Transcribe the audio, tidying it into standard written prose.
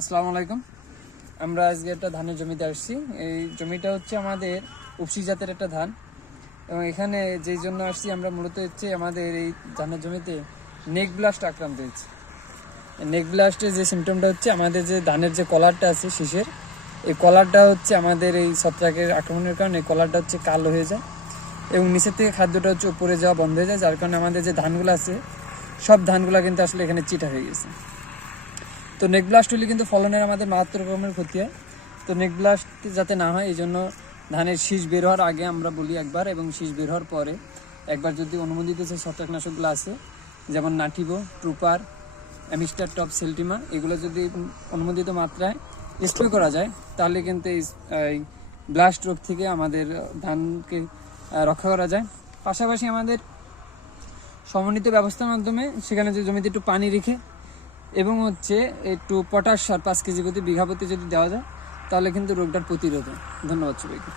আসসালামু আলাইকুম। আমরা আজকে একটা ধানের জমিতে আসছি। এই জমিটা হচ্ছে আমাদের উপসি জাতের একটা ধান, এবং এখানে যেই জন্য আসছি আমরা মূলত হচ্ছে আমাদের এই ধানের জমিতে নেক ব্লাস্ট আক্রান্ত হয়েছে। নেক ব্লাস্টের যে সিমটমটা হচ্ছে আমাদের যে ধানের যে কলারটা আছে শীষের, এই কলারটা হচ্ছে আমাদের এই ছত্রাকের আক্রমণের কারণে কলারটা হচ্ছে কালো হয়ে যায় এবং নিচের থেকে খাদ্যটা হচ্ছে উপরে যাওয়া বন্ধ হয়ে যায়, যার কারণে আমাদের যে ধানগুলো আছে সব ধানগুলো কিন্তু আসলে এখানে চিটা হয়ে গেছে। তো নেক ব্লাস্ট হলে কিন্তু ফলনের আমাদের মারাত্মক রকমের ক্ষতি হয়। তো নেক ব্লাস্ট যাতে না হয় এই জন্য ধানের শীষ বের হওয়ার আগে আমরা বলি একবার, এবং শীষ বের হওয়ার পরে একবার যদি অনুমোদিত যে ছত্রাকনাশকগুলো আছে যেমন Nativo, trooper, Amistar top, Seltima, এগুলো যদি অনুমোদিত মাত্রায় স্প্রে করা যায় তাহলে কিন্তু এই ব্লাস্ট রোগ থেকে আমাদের ধানকে রক্ষা করা যায়। পাশাপাশি আমাদের সমন্বিত ব্যবস্থার মাধ্যমে সেখানে যে জমিতে একটু পানি রেখে এবং হচ্ছে একটু পটাশ সার 5 কেজি প্রতি বিঘা প্রতি যদি দেওয়া যায় তাহলে কিন্তু রোগটার প্রতিরোধ হয়। ধন্যবাদ সবাইকে।